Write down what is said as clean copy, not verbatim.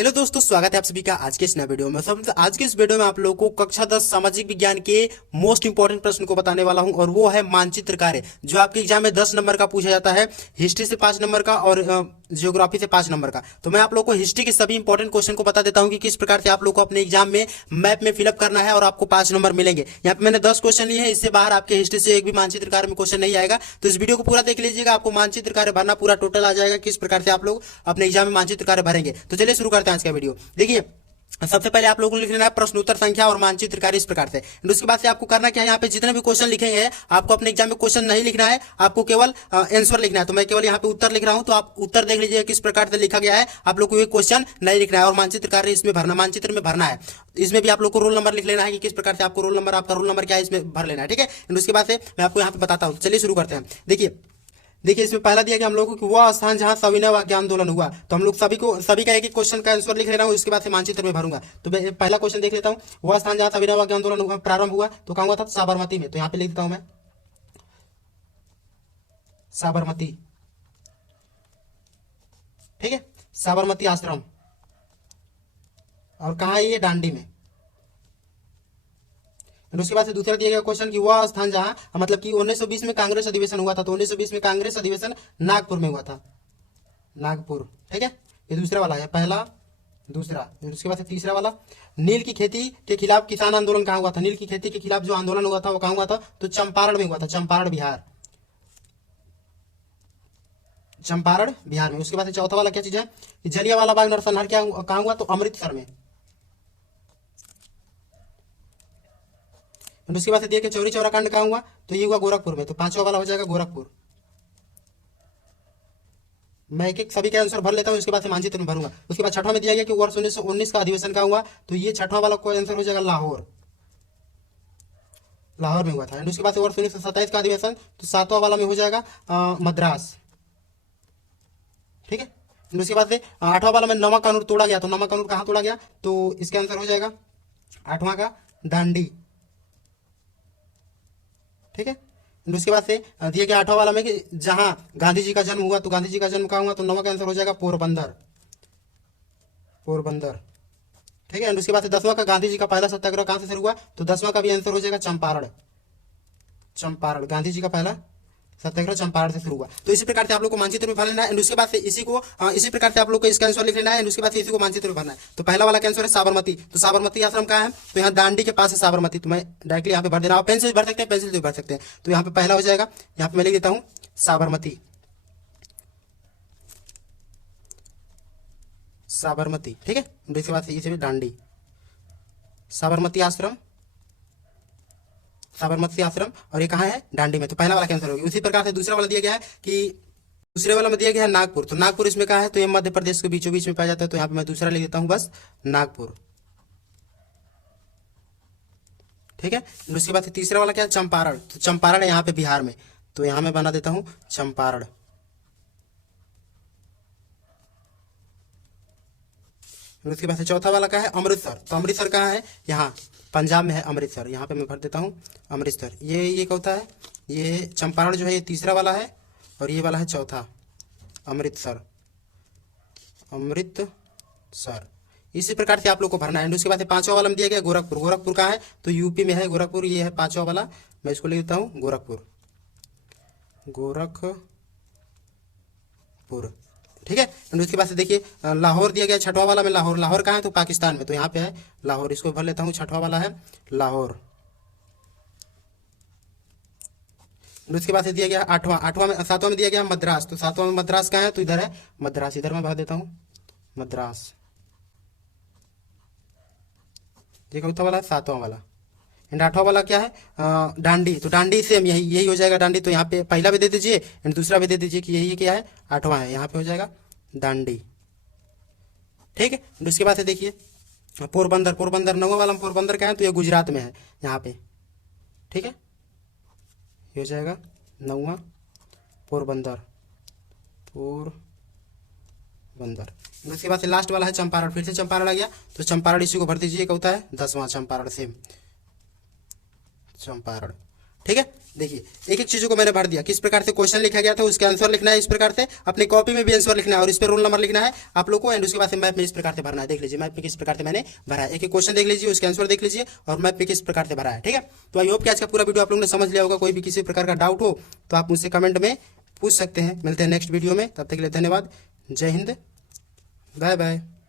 Hello दोस्तों, स्वागत है आप सभी का आज के इस नए वीडियो में। आज के इस वीडियो में आप लोगों को कक्षा 10 सामाजिक विज्ञान के मोस्ट इंपोर्टेंट प्रश्न को बताने वाला हूं और वो है मानचित्र कार्य, जो आपके एग्जाम में 10 नंबर का पूछा जाता है। हिस्ट्री से 5 नंबर का और जियोग्राफी से 5 नंबर का। तो मैं आप लोगों को हिस्ट्री के सभी इंपॉर्टेंट क्वेश्चन को बता देता हूं कि किस प्रकार से आप लोग को अपने एग्जाम में मैप में फिलअप करना है और आपको 5 नंबर मिलेंगे। यहाँ पे मैंने 10 क्वेश्चन लिए हैं, इससे बाहर आपके हिस्ट्री से एक भी मानचित्र कार्य में क्वेश्चन नहीं आएगा। तो इस वीडियो को पूरा देख लीजिएगा, आपको मानचित्र कार्य भरना पूरा टोटल आ जाएगा, किस प्रकार से आप लोग अपने एग्जाम में मानचित्र कार्य भरेंगे। तो चलिए शुरू करते हैं आज का वीडियो। देखिए, सबसे पहले आप लोगों को लिख लेना है प्रश्न उत्तर संख्या और मानचित्र कार्य इस प्रकार से। उसके बाद से आपको करना क्या है, यहाँ पे जितने भी क्वेश्चन लिखेंगे आपको अपने एग्जाम में क्वेश्चन नहीं लिखना है, आपको केवल आंसर लिखना है। तो मैं केवल यहाँ पे उत्तर लिख रहा हूँ, तो आप उत्तर देख लीजिए किस प्रकार से लिखा गया है। आप लोग को ये क्वेश्चन नहीं लिखना है और मानचित्र कार्य इसमें भरना, मानचित्र में भरना है। इसमें भी आप लोग को रोल नंबर लिख लेना है कि किस प्रकार से आपको रोल नंबर, आपका रोल नंबर क्या है, इसमें भर लेना है। ठीक है, उसके बाद से मैं आपको यहाँ पे बताता हूँ। चलिए शुरू करते हैं। देखिए इसमें पहला दिया गया हम लोगों को कि वह स्थान जहां सविनय वाक्य आंदोलन हुआ। तो हम लोग सभी का एक एक क्वेश्चन का आंसर लिख ले रहा हूँ, उसके बाद से मानचित्र में भरूंगा। तो मैं पहला क्वेश्चन देख लेता हूँ। वह स्थान जहां सविनय वाक्य आंदोलन हुआ, प्रारंभ हुआ, तो कहाँ हुआ था? साबरमती में। तो यहाँ पे लिख देता हूं मैं साबरमती। ठीक है, साबरमती आश्रम। और कहा है ये? दांडी में। उसके बाद से दूसरा दिया गया क्वेश्चन कि वह स्थान जहां, मतलब कि 1920 में कांग्रेस अधिवेशन हुआ था। तो 1920 में कांग्रेस अधिवेशन नागपुर में हुआ था, नागपुर। ठीक है, ये दूसरा वाला है, पहला दूसरा। उसके बाद से तीसरा वाला, नील की खेती के खिलाफ किसान आंदोलन कहाँ हुआ था? नील की खेती के खिलाफ जो आंदोलन हुआ था वो कहाँ हुआ था? तो चंपारण में हुआ था, चंपारण बिहार, चंपारण बिहार में। उसके बाद से चौथा वाला क्या चीज है? जलियांवाला बाग नरसंहार क्या कहाँ हुआ? तो अमृतसर में। उसके बाद से दिया कि चौरी चौरा कांड कहाँ हुआ? तो ये हुआ गोरखपुर में। तो पांचवा वाला हो जाएगा गोरखपुर। मैं एक एक सभी का आंसर भर लेता हूँ, उसके बाद से मानचित्र में भरूंगा। उसके बाद छठवां में दिया गया कि वर्ष 1919 का अधिवेशन कहाँ हुआ? तो ये छठवां वाला कोई आंसर हो जाएगा लाहौर, लाहौर में हुआ था। उसके बाद से वर्ष 1927 का अधिवेशन, तो सातवां वाला में हो जाएगा मद्रास। ठीक है, उसके बाद से आठवां वाला में नवा कानून तोड़ा गया। तो नवा कानून कहाँ तोड़ा गया? तो इसका आंसर हो जाएगा आठवां का दांडी। ठीक है, उसके बाद से दिया गया आठवां वाला में कि जहां गांधी जी का जन्म हुआ। तो गांधी जी का जन्म कहाँ हुआ? तो नवा का आंसर हो जाएगा पोरबंदर, पोरबंदर। ठीक है, उसके बाद से 10वां का गांधी जी का पहला सत्याग्रह कहाँ से शुरू हुआ? तो 10वां का भी आंसर हो जाएगा चंपारण, चंपारण। गांधी जी का पहला सत्याग्रह चंपारण से शुरू हुआ। तो इसी प्रकार से आप लोग को मानचित्र में भर लेना है। उसके बाद से इसी प्रकार से आप लोग को इसका आंसर लिख लेना है। उसके बाद से इसी को मानचित्र में भरना है। तो पहला वाला आंसर है साबरमती। तो साबरमती आश्रम कहाँ है? तो यहाँ दांडी के पास है साबरमती। तो मैं डायरेक्टली यहाँ पे भर देना। आप पेन से भर सकते हैं, पेंसिल से भर सकते हैं। तो यहाँ पे पहला हो जाएगा, यहाँ पे मैं लिख देता हूँ साबरमती, साबरमती। ठीक है, इसके बाद से इसे भी दांडी, साबरमती आश्रम, साबरमती आश्रम। और ये कहाँ है? दांडी में। तो पहला वाला कैंसर होगी। उसी प्रकार से दूसरा वाला दिया गया है कि दूसरे वाला में दिया गया है नागपुर। तो नागपुर इसमें कहाँ है? तो ये मध्य प्रदेश के बीचों बीच में पाया जाता है। तो यहाँ पे मैं दूसरा लिख देता हूँ बस, नागपुर। ठीक है, उसके बाद तीसरा वाला क्या है? चंपारण। तो चंपारण है यहाँ पे बिहार में। तो यहाँ मैं बना देता हूँ चंपारण। उसके बाद चौथा वाला क्या है? अमृतसर। तो अमृतसर कहाँ है? यहाँ पंजाब में है अमृतसर। यहाँ पे मैं भर देता हूँ अमृतसर। ये क्या होता है? ये चंपारण जो है ये तीसरा वाला है और ये वाला है चौथा, अमृतसर, अमृतसर। इसी प्रकार से आप लोग को भरना है। उसके बाद पांचवा वाला में दिया गया गोरखपुर। गोरखपुर कहाँ है? तो यूपी में है गोरखपुर। ये है पांचवा वाला, मैं इसको लिख देता हूँ गोरखपुर, गोरखपुर। ठीक है, उसके बाद से देखिए लाहौर दिया गया छठवां वाला में। लाहौर, लाहौर कहाँ है? तो पाकिस्तान में। तो यहाँ पे है लाहौर, इसको भर लेता हूँ। छठवां वाला है लाहौर। उसके बाद से दिया गया आठवां, सातवां में दिया गया मद्रास। तो सातवां में मद्रास कहाँ है? तो इधर है मद्रास, इधर मैं भर देता हूँ मद्रास। ये चौथा वाला है, सातवां वाला। एंड आठवां वाला क्या है? डांडी। तो डांडी सेम यही यही हो जाएगा डांडी। तो यहाँ पे पहला भी दे दीजिए एंड दूसरा भी दे दीजिए कि यही क्या है? आठवां है। यहाँ पे हो जाएगा दांडी। ठीक है, उसके बाद से देखिए पोरबंदर। पोरबंदर नौवां वाला में पोरबंदर क्या है? तो ये गुजरात में है यहाँ पे। ठीक है, ये हो जाएगा नौवां पोरबंदर, पोरबंदर। उसके बाद से लास्ट वाला है चंपारण। फिर से चंपारण आ गया। तो चंपारण इसी को भर दीजिए, क्या होता है? 10वां चंपारण सेम, चंपारण। ठीक है, देखिए एक एक चीजों को मैंने भर दिया, किस प्रकार से क्वेश्चन लिखा गया था उसके आंसर लिखना है, इस प्रकार से अपनी कॉपी में भी आंसर लिखना है और इस पर रोल नंबर लिखना है आप लोग को। एंड उसके बाद से मैप में इस प्रकार से भरना है। देख लीजिए मैप में किस प्रकार से मैंने भरा है, एक एक क्वेश्चन देख लीजिए, उसके आंसर देख लीजिए और मैप में किस प्रकार से भरा है। ठीक है, तो आई होप कि आज का पूरा वीडियो आप लोगों ने समझ लिया होगा। कोई भी किसी प्रकार का डाउट हो तो आप मुझसे कमेंट में पूछ सकते हैं। मिलते हैं नेक्स्ट वीडियो में, तब तक के लिए धन्यवाद। जय हिंद, बाय बाय।